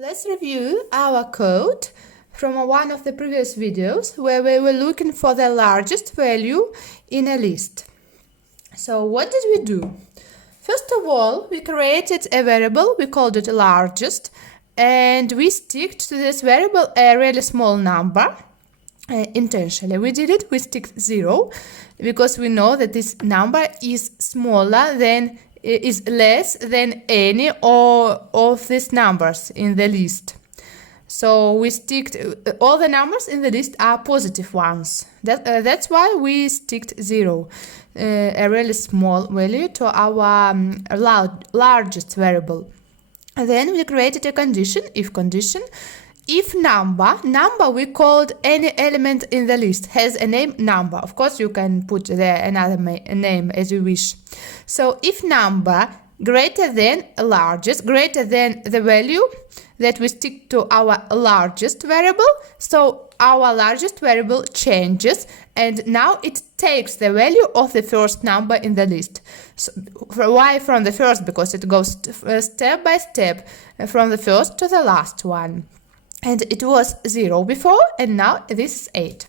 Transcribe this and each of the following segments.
Let's review our code from one of the previous videos where we were looking for the largest value in a list. So what did we do? First of all, we created a variable, we called it largest, and we stick to this variable a really small number. Intentionally we did it, we stick 0 because we know that this number is smaller than is less than any of these numbers in the list. So we stick to, all the numbers in the list are positive ones. That's why we sticked 0, a really small value to our largest variable. And then we created a condition, if condition. If number we called any element in the list has a name number. Of course, you can put there another name as you wish. So if number greater than largest, greater than the value that we stick to our largest variable, so our largest variable changes and now it takes the value of the first number in the list. So, why from the first? Because it goes step by step from the first to the last one. And it was 0 before, and now this is 8.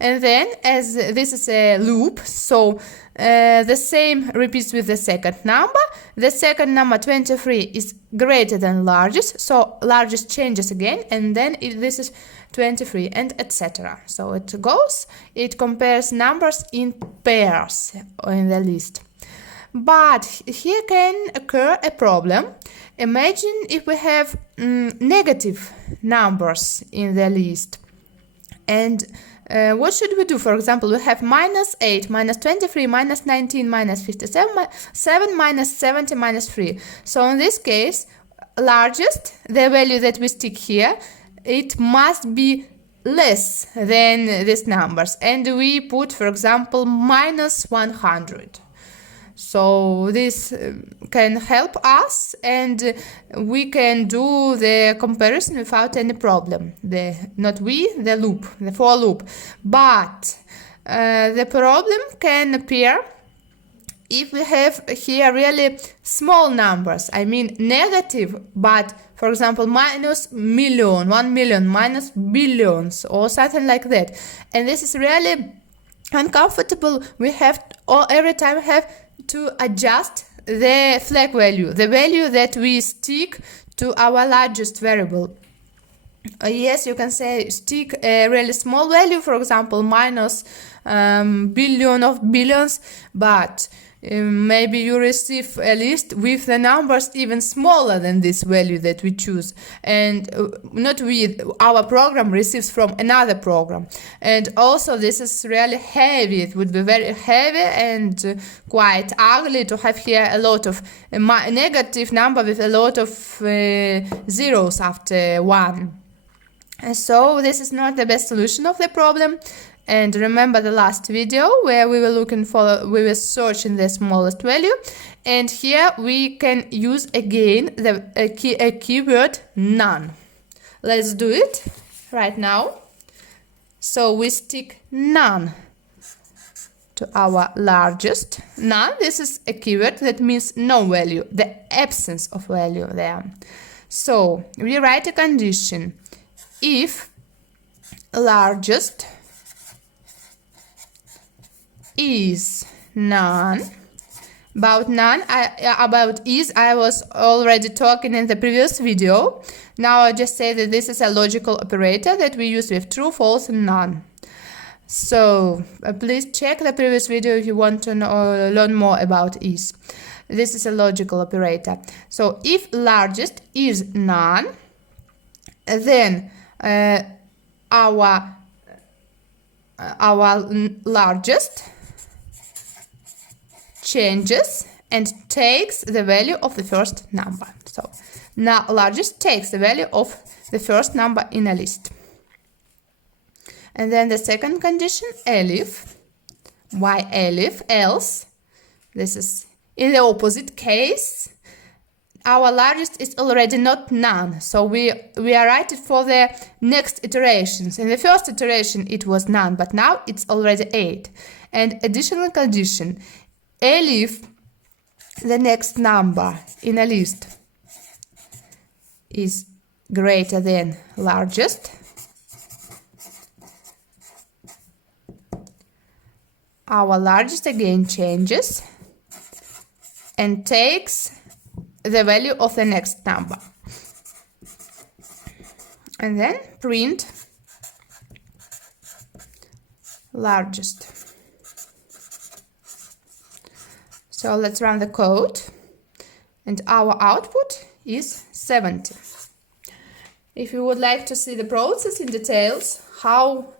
And then, as this is a loop, so the same repeats with the second number. The second number, 23, is greater than largest, so largest changes again, and then this is 23, and etc. So it goes, it compares numbers in pairs in the list. But here can occur a problem. Imagine if we have negative numbers in the list. And what should we do? For example, we have minus 8, minus 23, minus 19, minus 57, 7, minus 70, minus 3. So in this case, largest, the value that we stick here, it must be less than these numbers. And we put, for example, minus 100. So this can help us and we can do the comparison without any problem. The loop, the for loop. But the problem can appear if we have here really small numbers. I mean negative, but for example minus million, 1 million, minus billions or something like that. And this is really uncomfortable. We have every time have to adjust the flag value, the value that we stick to our largest variable. Yes, you can say stick a really small value, for example, minus billion of billions, but maybe you receive a list with the numbers even smaller than this value that we choose, and not we, our program receives from another program. And also this is really heavy, it would be very heavy and quite ugly to have here a lot of negative number with a lot of zeros after 1. And so this is not the best solution of the problem. And remember the last video where we were searching the smallest value, and here we can use again a keyword none. Let's do it right now. So we stick none to our largest. None, this is a keyword that means no value, the absence of value there. So we write a condition. If largest is none. About none, about is, I was already talking in the previous video. Now I just say that this is a logical operator that we use with true, false, and none. So please check the previous video if you want to learn more about is. This is a logical operator. So if largest is none, then our largest changes and takes the value of the first number. So now largest takes the value of the first number in a list. And then the second condition, elif. Why elif? Else. This is in the opposite case. Our largest is already not none, so we are writing for the next iterations. In the first iteration it was none, but now it's already 8. And additional condition, elif, the next number in a list, is greater than largest. Our largest again changes and takes the value of the next number. And then print largest. So let's run the code, and our output is 70. If you would like to see the process in details, how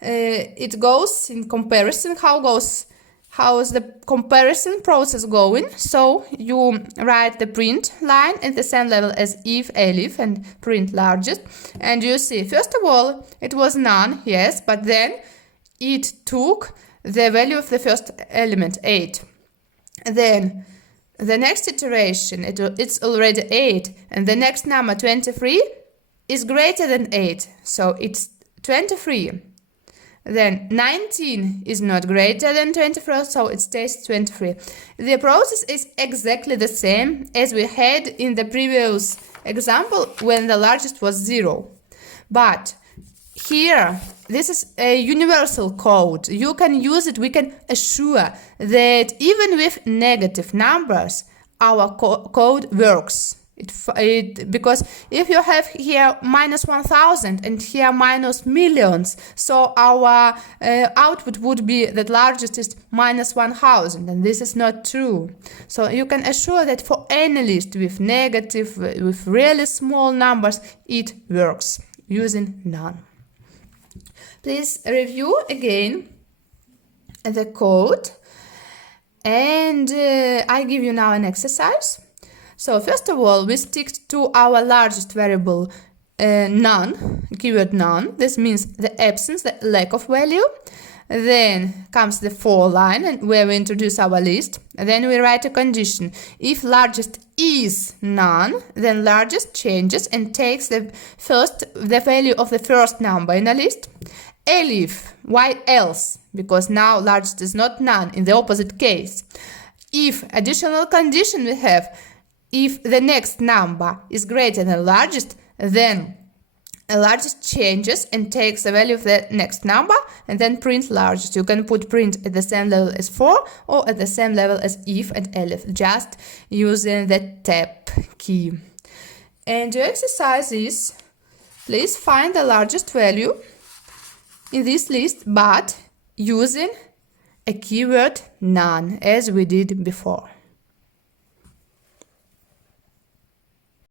it goes in comparison, how is the comparison process going, so you write the print line at the same level as if, elif, and print largest, and you see, first of all, it was none, yes, but then it took the value of the first element, 8. Then the next iteration, it's already 8, and the next number, 23, is greater than 8, so it's 23. Then 19 is not greater than 24, so it stays 23. The process is exactly the same as we had in the previous example when the largest was 0. But here, this is a universal code. You can use it, we can assure that even with negative numbers, our code works. Because if you have here minus 1000 and here minus millions, so our output would be that largest is minus 1000, and this is not true. So you can assure that for any list with negative, with really small numbers, it works using none. Please review again the code, and I give you now an exercise. So first of all, we stick to our largest variable, none, keyword none. This means the absence, the lack of value. Then comes the for line, and where we introduce our list. And then we write a condition. If largest is none, then largest changes and takes the value of the first number in a list. Elif, why else? Because now largest is not none, in the opposite case. If additional condition we have, if the next number is greater than largest, then a largest changes and takes the value of the next number, and then print largest. You can put print at the same level as for or at the same level as if and elif, just using the tab key. And your exercise is, please find the largest value in this list, but using a keyword none, as we did before.